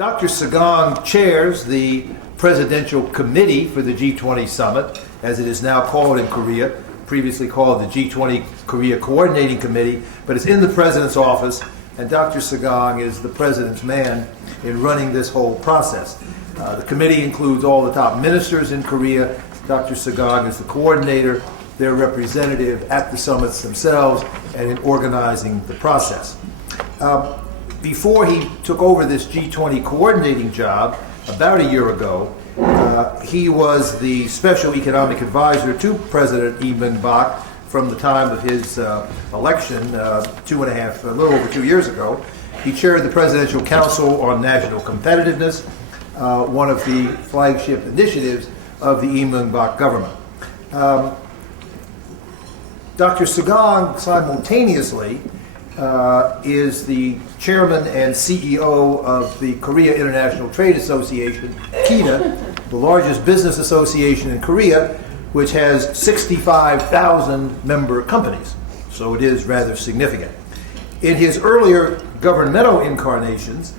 Dr. SaKong chairs the Presidential Committee for the G20 Summit, as it is now called in Korea, previously called the G20 Korea Coordinating Committee, but it's in the President's office, and Dr. SaKong is the President's man in running this whole process. The committee includes all the top ministers in Korea. Dr. SaKong is the coordinator, their representative at the summits themselves, and in organizing the process. Before he took over this G20 coordinating job about a year ago, he was the special economic advisor to President Lee Myung-bak from the time of his election a little over 2 years ago. He chaired the Presidential Council on National Competitiveness, one of the flagship initiatives of the Lee Myung-bak government. Dr. SaKong simultaneously is the chairman and CEO of the Korea International Trade Association, KITA, the largest business association in Korea, which has 65,000 member companies. So it is rather significant. In his earlier governmental incarnations,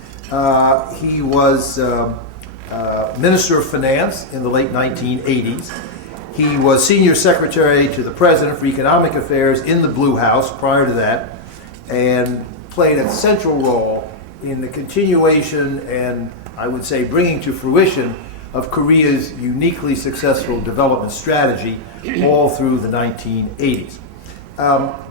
he was Minister of Finance in the late 1980s. He was Senior Secretary to the President for Economic Affairs in the Blue House prior to that, and played a central role in the continuation and, I would say, bringing to fruition of Korea's uniquely successful development strategy all through the 1980s.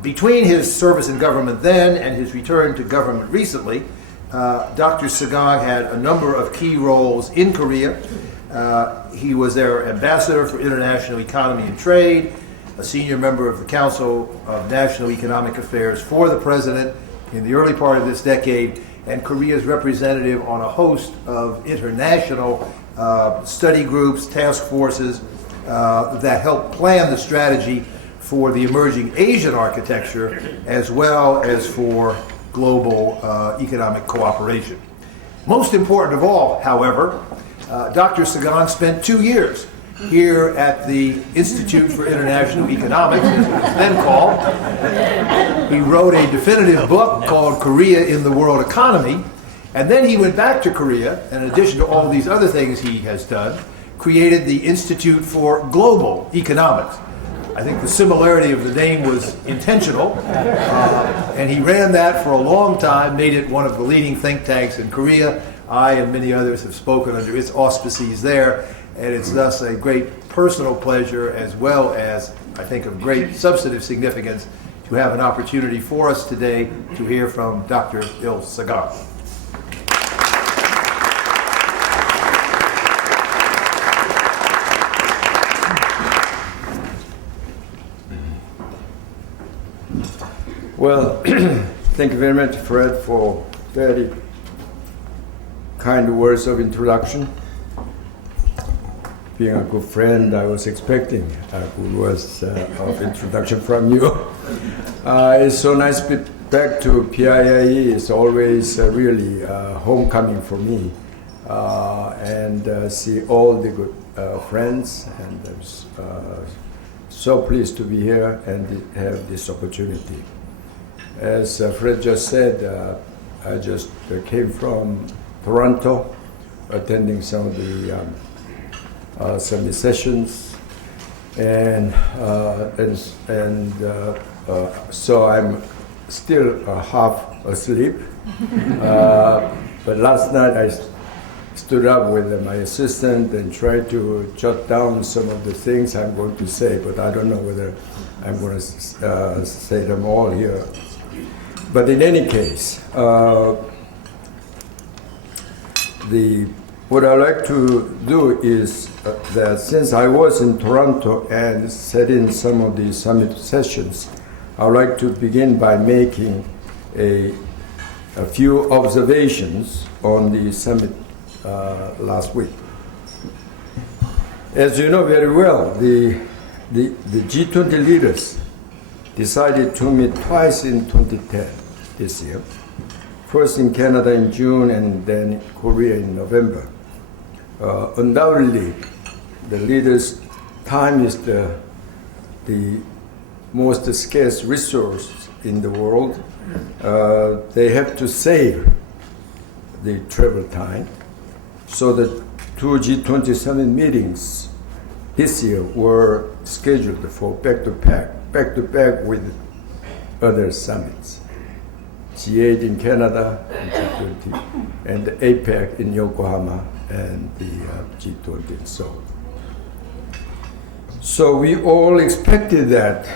Between his service in government then and his return to government recently, Dr. SaKong had a number of key roles in Korea. He was their ambassador for international economy and trade, a senior member of the Council of National Economic Affairs for the President in the early part of this decade, and Korea's representative on a host of international study groups, task forces that help plan the strategy for the emerging Asian architecture as well as for global economic cooperation. Most important of all, however, Dr. SaKong spent 2 years here at the Institute for International Economics, as it was then called. He wrote a definitive book called Korea in the World Economy, and then he went back to Korea, and in addition to all these other things he has done, created the Institute for Global Economics. I think the similarity of the name was intentional, and he ran that for a long time, made it one of the leading think tanks in Korea. I and many others have spoken under its auspices there, and it's thus a great personal pleasure as well as, I think, of great substantive significance to have an opportunity for us today to hear from Dr. Il SaKong. Well, thank you very much, Fred, for very kind words of introduction. Being a good friend, I was expecting good words of introduction from you. It's so nice to be back to PIIE. It's always really homecoming for me, and see all the good friends, and I'm so pleased to be here and have this opportunity. As Fred just said, I just came from Toronto, attending some of the summit sessions, and so I'm still half asleep. But last night I stood up with my assistant and tried to jot down some of the things I'm going to say, but I don't know whether I'm going to say them all here. But in any case, what I like to do is that since I was in Toronto and sat in some of the summit sessions, I would like to begin by making a few observations on the summit last week. As you know very well, the G20 leaders decided to meet twice in 2010 this year. First in Canada in June and then Korea in November. Undoubtedly, the leaders' time is the most scarce resource in the world. They have to save the travel time. So the two G20 summit meetings this year were scheduled for back-to-back with other summits. G8 in Canada, G20, and the APEC in Yokohama, and the G20 in Seoul. So we all expected that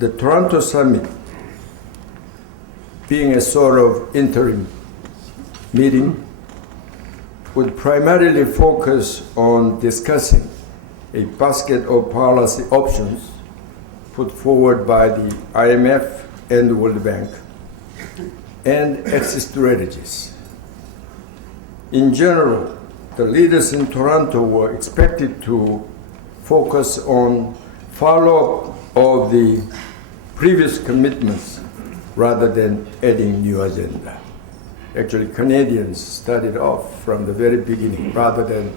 the Toronto summit, being a sort of interim meeting, would primarily focus on discussing a basket of policy options put forward by the IMF and the World Bank and exit strategies. In general, the leaders in Toronto were expected to focus on follow-up of the previous commitments rather than adding new agenda. Actually, Canadians started off from the very beginning rather than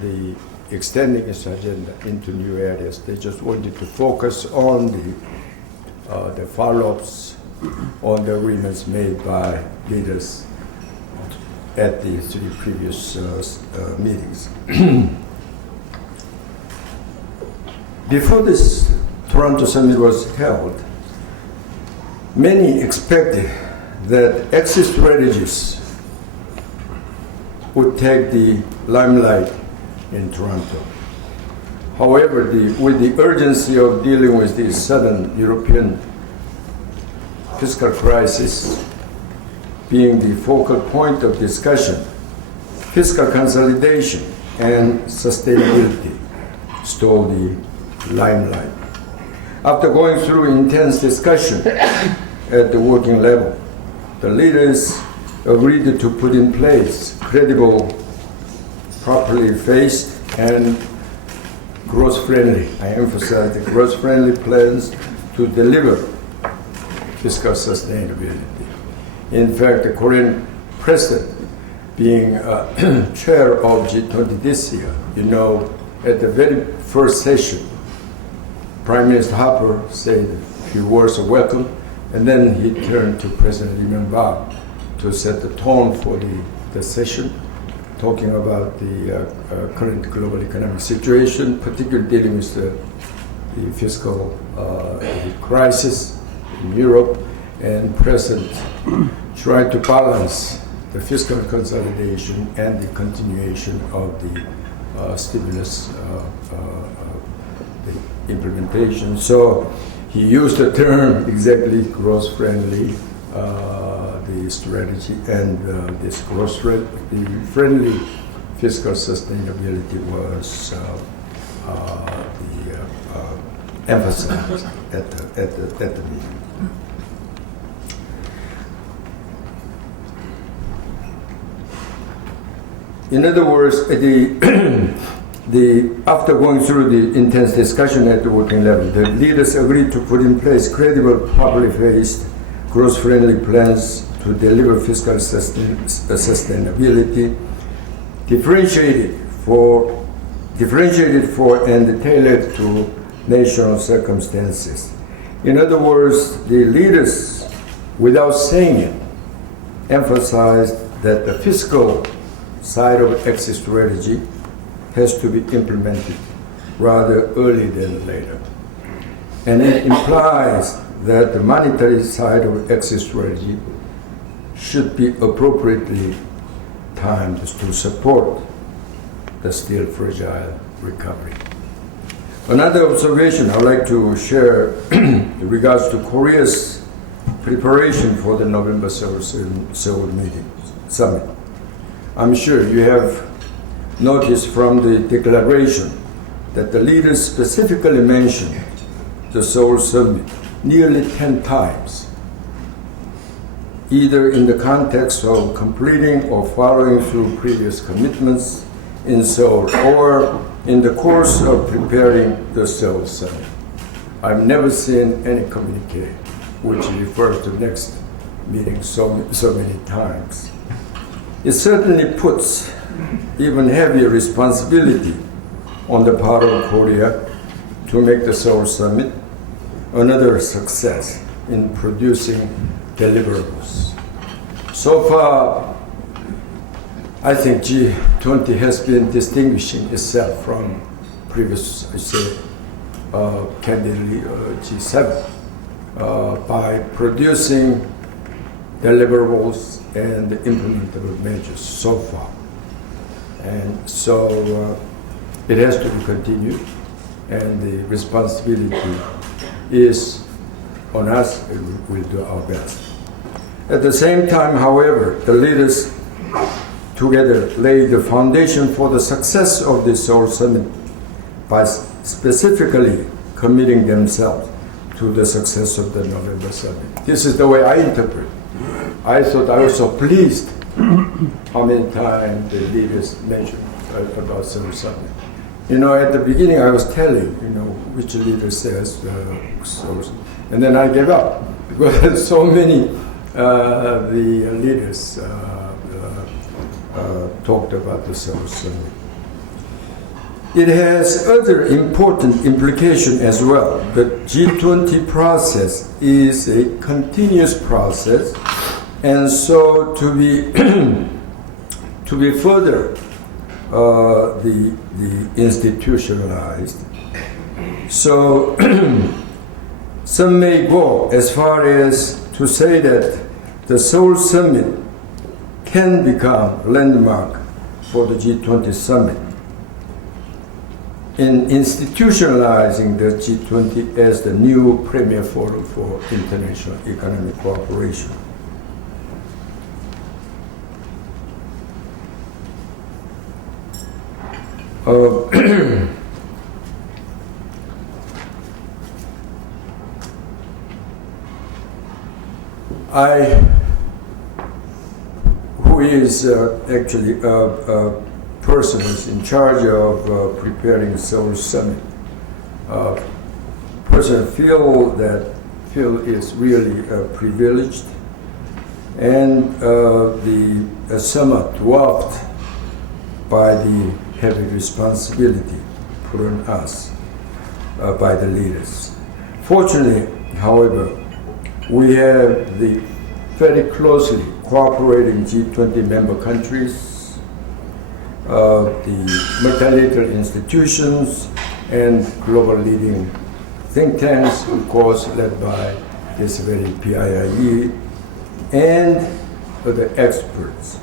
the extending its agenda into new areas. They just wanted to focus on the follow-ups on the agreements made by leaders at the three previous meetings. Before this Toronto summit was held, many expected that exit strategies would take the limelight in Toronto. However, with the urgency of dealing with the sudden European fiscal crisis being the focal point of discussion, fiscal consolidation and sustainability stole the limelight. After going through intense discussion at the working level, the leaders agreed to put in place credible, properly phased, and growth-friendly, I emphasize the growth-friendly plans to deliver fiscal sustainability. In fact, the Korean president, being chair of G20 this year, at the very first session, Prime Minister Harper said a few words of welcome, and then he turned to President Lee Myung-bak to set the tone for the session, talking about the current global economic situation, particularly dealing with the fiscal crisis in Europe, and President tried to balance the fiscal consolidation and the continuation of the stimulus the implementation. So he used the term exactly growth-friendly, the strategy, and this growth-friendly fiscal sustainability was emphasized at the meeting. In other words, after going through the intense discussion at the working level, the leaders agreed to put in place credible, properly phased, growth-friendly plans to deliver fiscal sustainability, differentiated for and tailored to national circumstances. In other words, the leaders, without saying it, emphasized that the fiscal side of exit strategy has to be implemented rather early than later. And it implies that the monetary side of exit strategy should be appropriately timed to support the still fragile recovery. Another observation I'd like to share in regards to Korea's preparation for the November Seoul summit. I'm sure you have noticed from the declaration that the leaders specifically mentioned the Seoul summit nearly 10 times, either in the context of completing or following through previous commitments in Seoul or in the course of preparing the Seoul summit. I've never seen any communique which refers to next meeting so many times. It certainly puts even heavier responsibility on the part of Korea to make the Seoul summit another success in producing deliverables. So far, I think G20 has been distinguishing itself from previous, candidly G7 by producing deliverables and implementable measures so far. And so it has to be continued, and the responsibility is on us, and we'll do our best. At the same time, however, the leaders together laid the foundation for the success of the Seoul Summit by specifically committing themselves to the success of the November Summit. This is the way I interpret. I thought I was so pleased how many times the leaders mentioned about Seoul Summit. You know, at the beginning I was telling, which leader says Seoul Summit. And then I gave up because so many the leaders talked about the Seoul Summit. It has other important implications as well. The G20 process is a continuous process, and so to be further the institutionalized. So some may go as far as to say that the Seoul Summit can become a landmark for the G20 Summit in institutionalizing the G20 as the new premier forum for international economic cooperation. Who is actually a person who's in charge of preparing Seoul Summit. Person Phil is really privileged, and the somewhat dwarfed by the heavy responsibility put on us by the leaders. Fortunately, however, we have the very closely cooperating G20 member countries, the multilateral institutions, and global leading think tanks, of course, led by this very PIIE, and the experts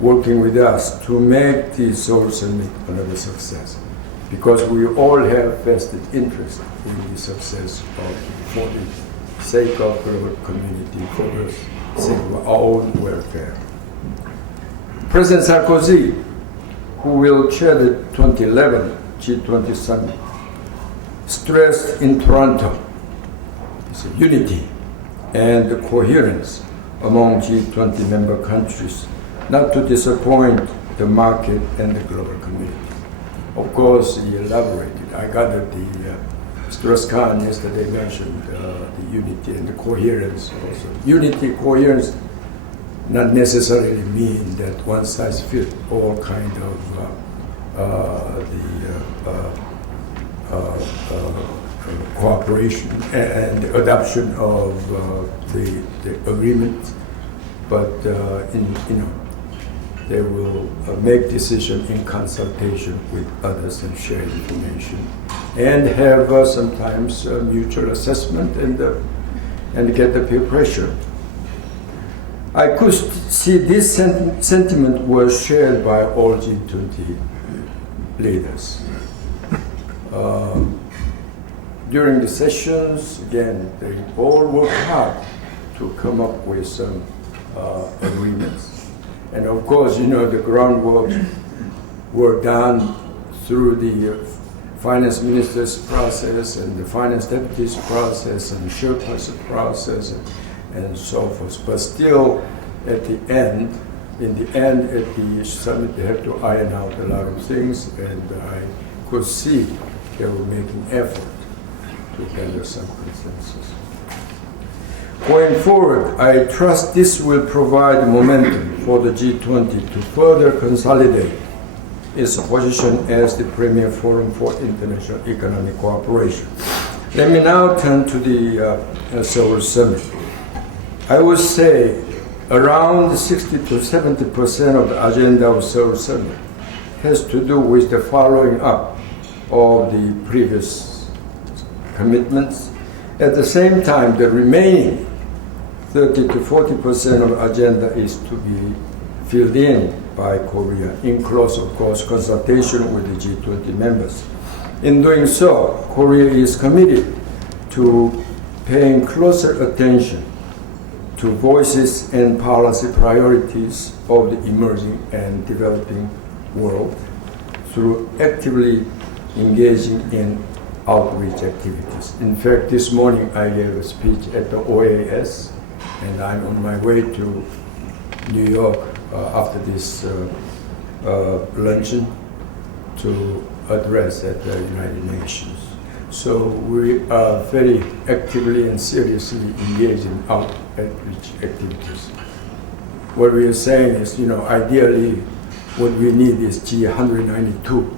working with us to make the Seoul Summit another success, because we all have vested interest in the success for the sake of global community, for the sake of our own welfare. President Sarkozy, who will chair the 2011 G20 Summit, stressed in Toronto unity and the coherence among G20 member countries, not to disappoint the market and the global community. Of course, he elaborated. I gathered the Strauss-Kahn yesterday mentioned the unity and the coherence also. Unity, coherence, not necessarily mean that one size fits all kind of cooperation and the adoption of the agreement, but they will make decisions in consultation with others and share information, and have sometimes mutual assessment and get the peer pressure. I could see this sentiment was shared by all G20 leaders. During the sessions, again, they all worked hard to come up with some agreements. And of course, the groundwork were done through the finance minister's process and the finance deputy's process and the Sherpa's process and so forth. But still, at the end, at the summit, they have to iron out a lot of things, and I could see they were making effort to gather some consensus. Going forward, I trust this will provide momentum for the G20 to further consolidate its position as the premier forum for international economic cooperation. Let me now turn to the Seoul Summit. I would say Around 60 to 70% of the agenda of Seoul Summit has to do with the following up of the previous commitments. At the same time, the remaining 30 to 40% of the agenda is to be filled in by Korea, in close, of course, consultation with the G20 members. In doing so, Korea is committed to paying closer attention to voices and policy priorities of the emerging and developing world through actively engaging in outreach activities. In fact, this morning I gave a speech at the OAS, and I'm on my way to New York after this luncheon to address at the United Nations. So we are very actively and seriously engaged in outreach activities. What we are saying is, ideally what we need is G192.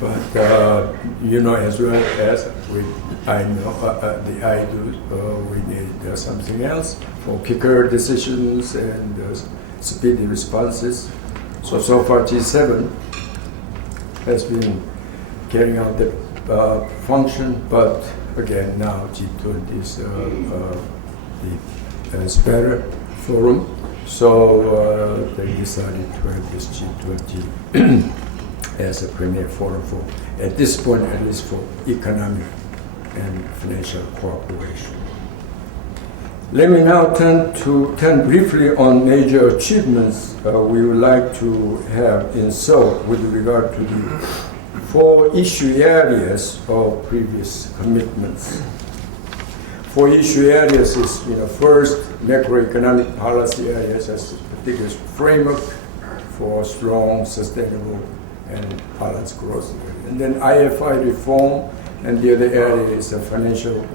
But as well as I do, we need something else for quicker decisions and speedy responses. So far G7 has been carrying out the function, but again now G20 is better forum. So they decided to have this G20 as a premier forum for, at this point at least, for economic and financial cooperation. Let me now turn briefly on major achievements we would like to have in Seoul with regard to the 4 issue areas of previous commitments. 4 issue areas is, first, macroeconomic policy areas as the biggest framework for strong, sustainable, and balanced growth. And then IFI reform, and the other area is the financial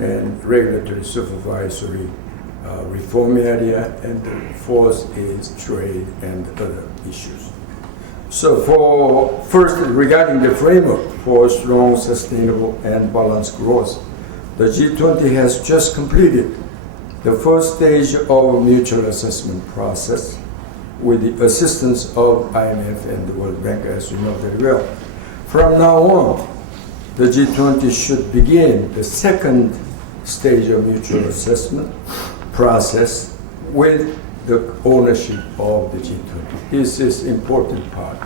and regulatory supervisory reform area, and the 4th is trade and other issues. So first, regarding the framework for strong, sustainable, and balanced growth, the G20 has just completed the first stage of mutual assessment process with the assistance of IMF and the World Bank, as you know very well. From now on, the G20 should begin the second stage of mutual assessment process with the ownership of the G20. This is important part.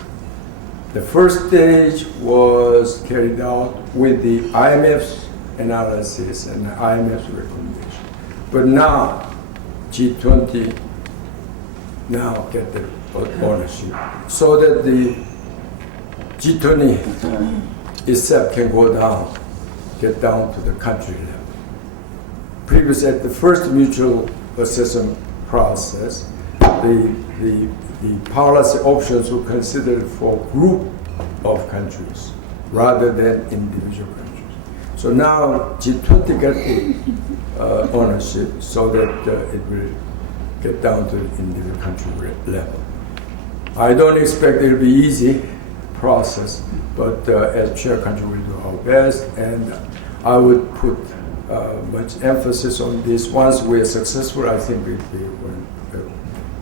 The first stage was carried out with the IMF's analysis and the IMF's recommendation. But now, G20 now get the ownership so that the G20 itself can get down to the country level. Previously, at the first mutual assessment process, the policy options were considered for group of countries rather than individual countries. So now G20 get the ownership so that it will get down to the individual country level. I don't expect it will be easy process, but as chair country we'll do our best, and I would put much emphasis on this. Once we are successful, I think it will be one of the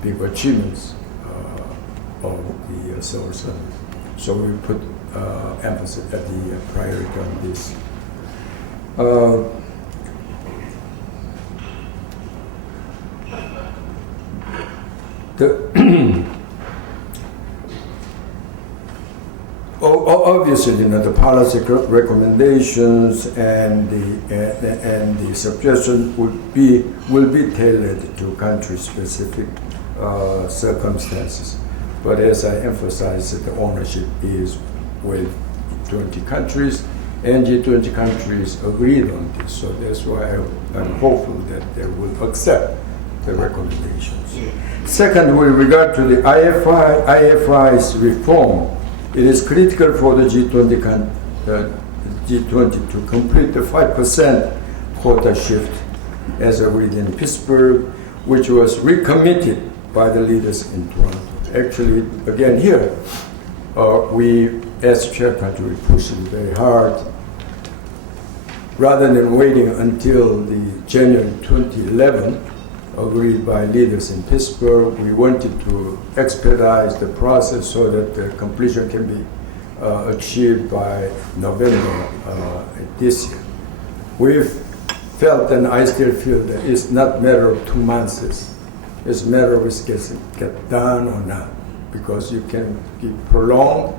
big achievements of the Seoul Summit. So we put emphasis at the priority on this. Obviously, the policy recommendations and the suggestions will be tailored to country-specific circumstances. But as I emphasized, the ownership is with 20 countries, and G20 countries agreed on this. So that's why I'm hopeful that they will accept the recommendations. Second, with regard to the IFI's reform, it is critical for the G20 to complete the 5% quota shift as agreed in Pittsburgh, which was recommitted by the leaders in Toronto. Actually, again here, we as chair country pushed it very hard. Rather than waiting until the January 2011 agreed by leaders in Pittsburgh. We wanted to expedite the process so that the completion can be achieved by November this year. We've felt, and I still feel, that it's not a matter of 2 months. It's a matter of it get done or not, because you can be prolonged.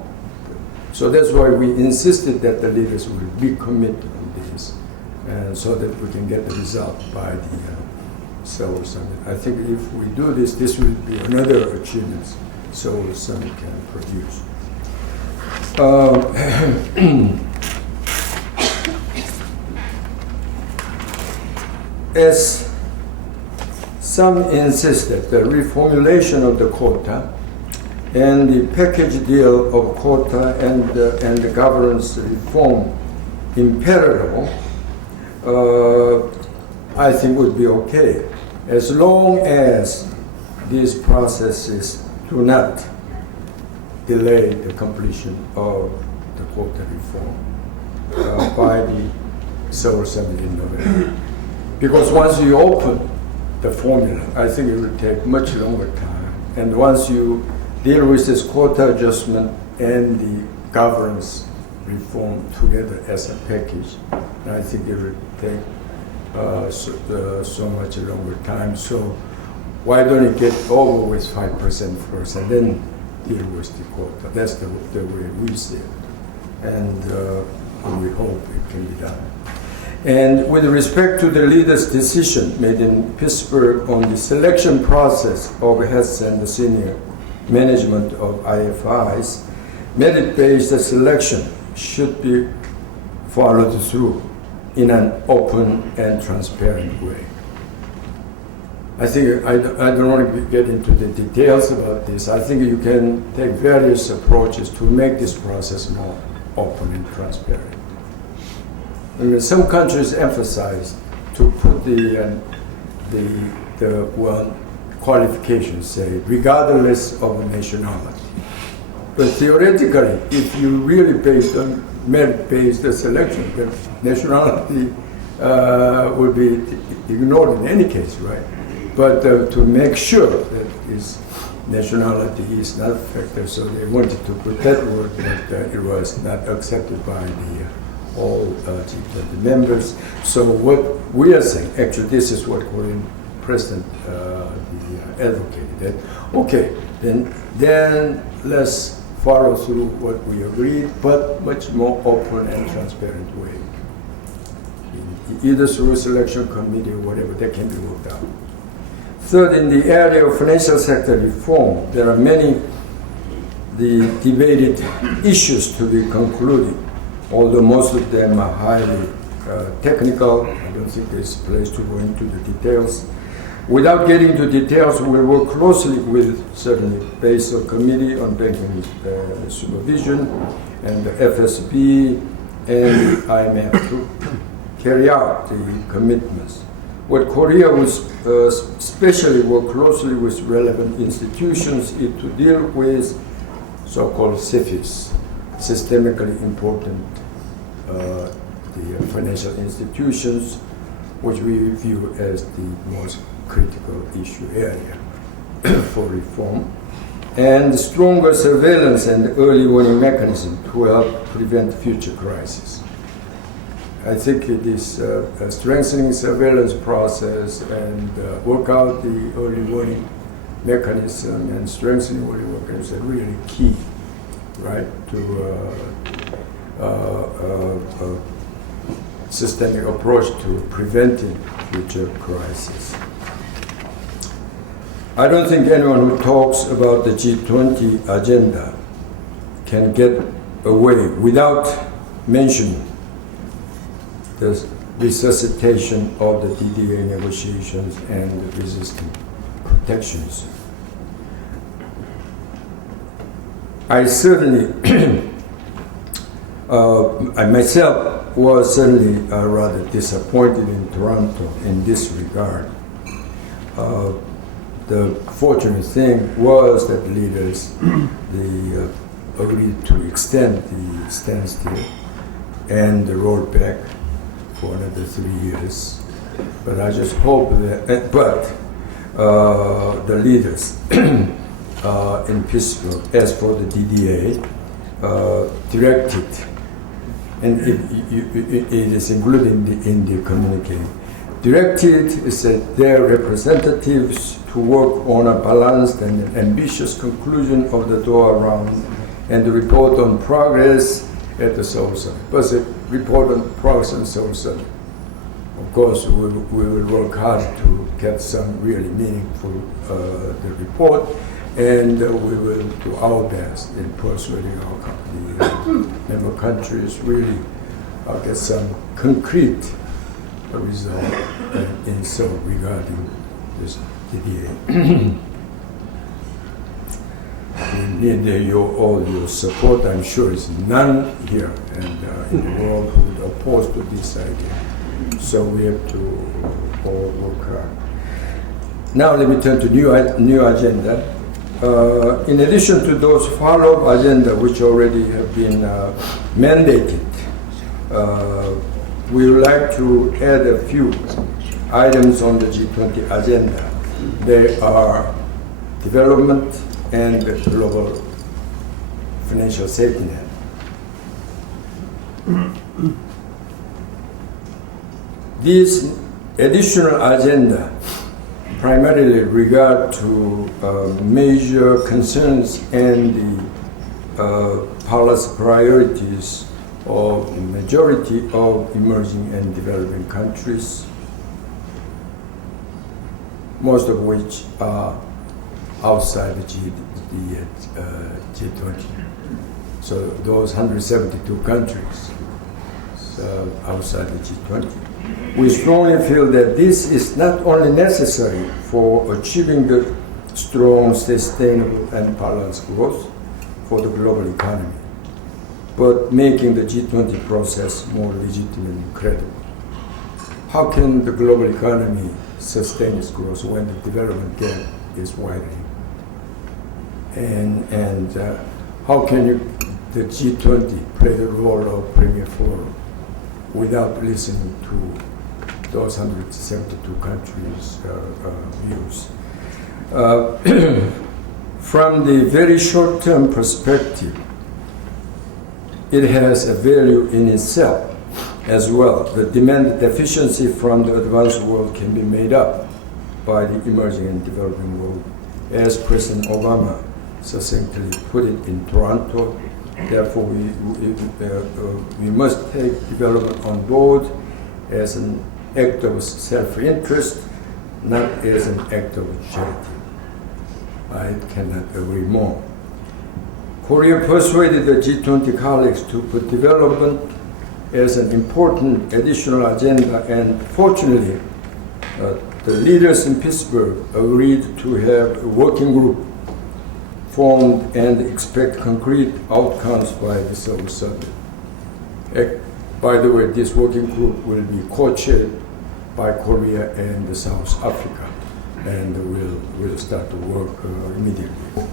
So that's why we insisted that the leaders will recommit on this, and so that we can get the result by the Seoul Summit. I think if we do this, this will be another achievement Seoul Summit can produce. As some insist that the reformulation of the quota and the package deal of quota and the governance reform in parallel, I think would be okay, as long as these processes do not delay the completion of the quota reform by the Seoul Summit in November. Because once you open the formula, I think it will take much longer time. And once you deal with this quota adjustment and the governance reform together as a package, I think it will take so much longer time. So why don't you get over with 5% first and then deal with the quota? That's the way we see it. And we hope it can be done. And with respect to the leaders' decision made in Pittsburgh on the selection process of heads and the senior management of IFIs, merit-based selection should be followed through in an open and transparent way. I think I don't want to get into the details about this. I think you can take various approaches to make this process more open and transparent. I mean, some countries emphasize to put the one qualification, say, regardless of nationality. But theoretically, if you really based on merit-based selection, then nationality would be ignored in any case, right? But to make sure that this nationality is not a factor, so they wanted to put that word that it was not accepted by the all G-20 members. So what we are saying, actually, this is what Korean President advocated. That okay, then let's follow through what we agreed, but much more open and transparent way. Either through a selection committee or whatever, that can be worked out. Third, in the area of financial sector reform, there are many debated issues to be concluded, although most of them are highly technical. I don't think there's a place to go into the details. Without getting into details, we'll work closely with certainly Basel Committee on Banking Supervision and the FSB and IMF to carry out the commitments. What Korea will especially work closely with relevant institutions is to deal with so-called SIFIs, systemically important the financial institutions, which we view as the most critical issue area for reform, and stronger surveillance and early warning mechanism to help prevent future crises. I think it is strengthening surveillance process and work out the early warning mechanism and strengthening early warning mechanism are really key, right, to systemic approach to preventing future crises. I don't think anyone who talks about the G20 agenda can get away without mentioning the resuscitation of the DDA negotiations and the resisting protections. I certainly, I myself was certainly rather disappointed in Toronto in this regard. The fortunate thing was that leaders agreed to extend the standstill and the rollback for another 3 years. But I just hope that, but the leaders in Pittsburgh, as for the DDA, directed, and it is included in the communique, directed their representatives to work on a balanced and ambitious conclusion of the Doha round and the report on progress at the Seoul Summit. But the report on progress in Seoul Summit. Of course, we will work hard to get some really meaningful the report, and we will do our best in persuading our company member countries really get some concrete result in Seoul regarding this DDA. We need all your support. I'm sure it's none here and in the world who would oppose to this idea. So we have to all work hard. Now let me turn to new agenda. In addition to those follow-up agenda which already have been mandated, we would like to add a few items on the G20 agenda. They are development and the global financial safety net. This additional agenda primarily regard to major concerns and the policy priorities of the majority of emerging and developing countries, most of which are outside the G20. So those 172 countries outside the G20. We strongly feel that this is not only necessary for achieving the strong, sustainable, and balanced growth for the global economy, but making the G20 process more legitimate and credible. How can the global economy sustain its growth when the development gap is widening? And how can the G20 play the role of premier forum without listening to those 172 countries' views? From the very short-term perspective, it has a value in itself as well. The demand deficiency from the advanced world can be made up by the emerging and developing world, as President Obama succinctly put it in Toronto. Therefore, we must take development on board as an act of self-interest, not as an act of charity. I cannot agree more. Korea persuaded the G20 colleagues to put development as an important additional agenda, and fortunately, the leaders in Pittsburgh agreed to have a working group formed and expect concrete outcomes by the Seoul Summit. By the way, this working group will be co-chaired by Korea and South Africa, and will start to work immediately.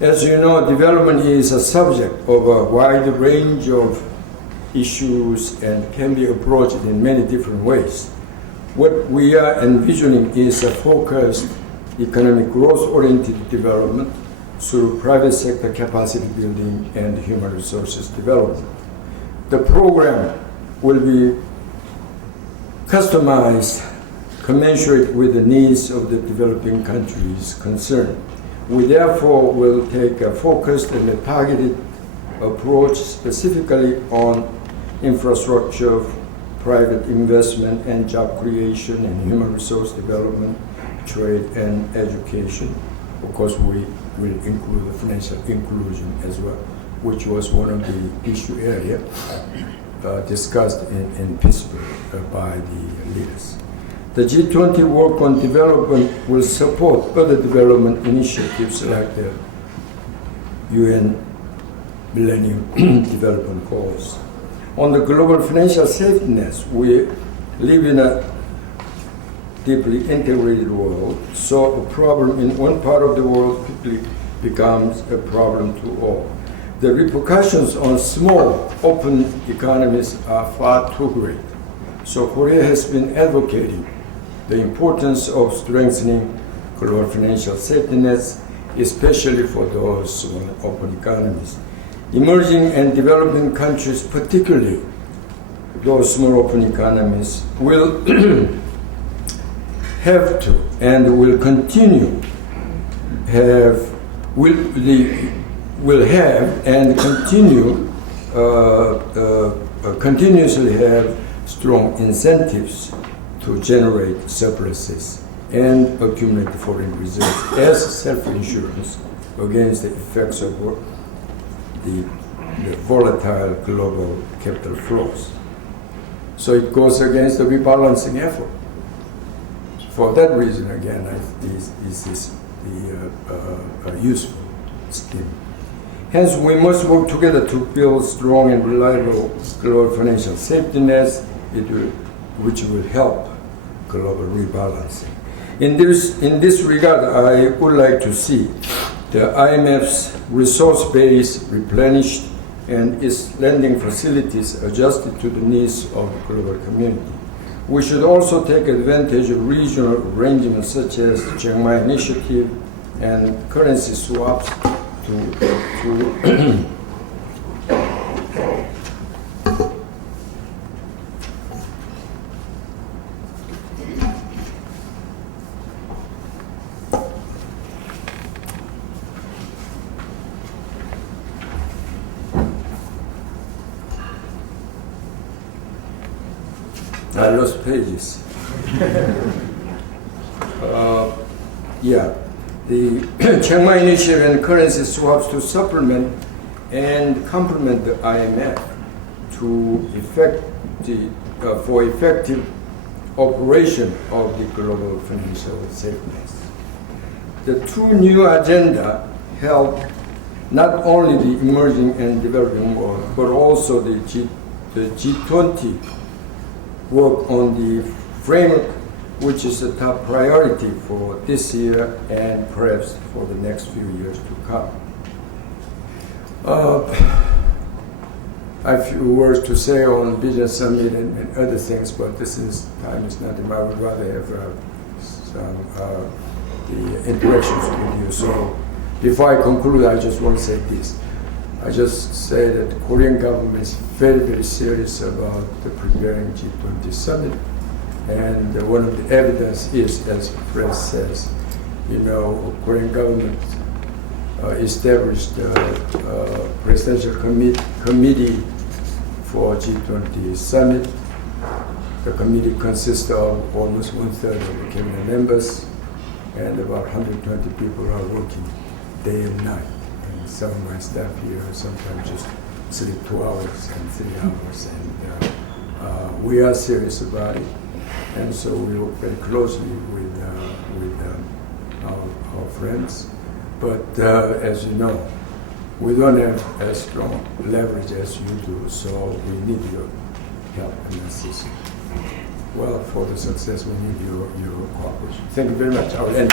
As you know, development is a subject of a wide range of issues and can be approached in many different ways. What we are envisioning is a focused economic growth-oriented development through private sector capacity building and human resources development. The program will be customized, commensurate with the needs of the developing countries concerned. We therefore will take a focused and a targeted approach specifically on infrastructure, private investment and job creation and human resource development, trade and education. Of course, we will include the financial inclusion as well, which was one of the issue area discussed in Pittsburgh by the leaders. The G20 work on development will support other development initiatives like the UN Millennium Development Goals. On the global financial safety net, we live in a deeply integrated world, so a problem in one part of the world quickly becomes a problem to all. The repercussions on small, open economies are far too great. So Korea has been advocating the importance of strengthening global financial safety nets, especially for those open economies. Emerging and developing countries, particularly those small open economies, will have to and will continue will have and continue continuously have strong incentives to generate surpluses and accumulate foreign reserves as self-insurance against the effects of the volatile global capital flows. So it goes against the rebalancing effort. For that reason, again, this is the useful scheme. Hence, we must work together to build strong and reliable global financial safety nets, which will help global rebalancing. In this regard, I would like to see the IMF's resource base replenished and its lending facilities adjusted to the needs of the global community. We should also take advantage of regional arrangements such as the Chiang Mai Initiative and currency swaps to I lost pages. The Chiang Mai Initiative and currency swaps to supplement and complement the IMF for effective operation of the global financial safety nets. The two new agenda help not only the emerging and developing world, but also the G20 work on the framework, which is a top priority for this year and perhaps for the next few years to come. I have a few words to say on business summit and other things, but since time is not enough, I would rather have the interactions with you. So before I conclude, I just want to say this. I just say that the Korean government is very, very serious about the preparing G20 summit. And one of the evidence is, as the press says, Korean government established a presidential committee for G20 summit. The committee consists of almost 1/3 of the cabinet members, and about 120 people are working day and night. And some of my staff here sometimes just sleep 2 hours and 3 hours. And we are serious about it. And so we work very closely with our friends. But as you know, we don't have as strong leverage as you do, so we need your help and assistance. Well, for the success, we need your cooperation. Thank you very much. I will end.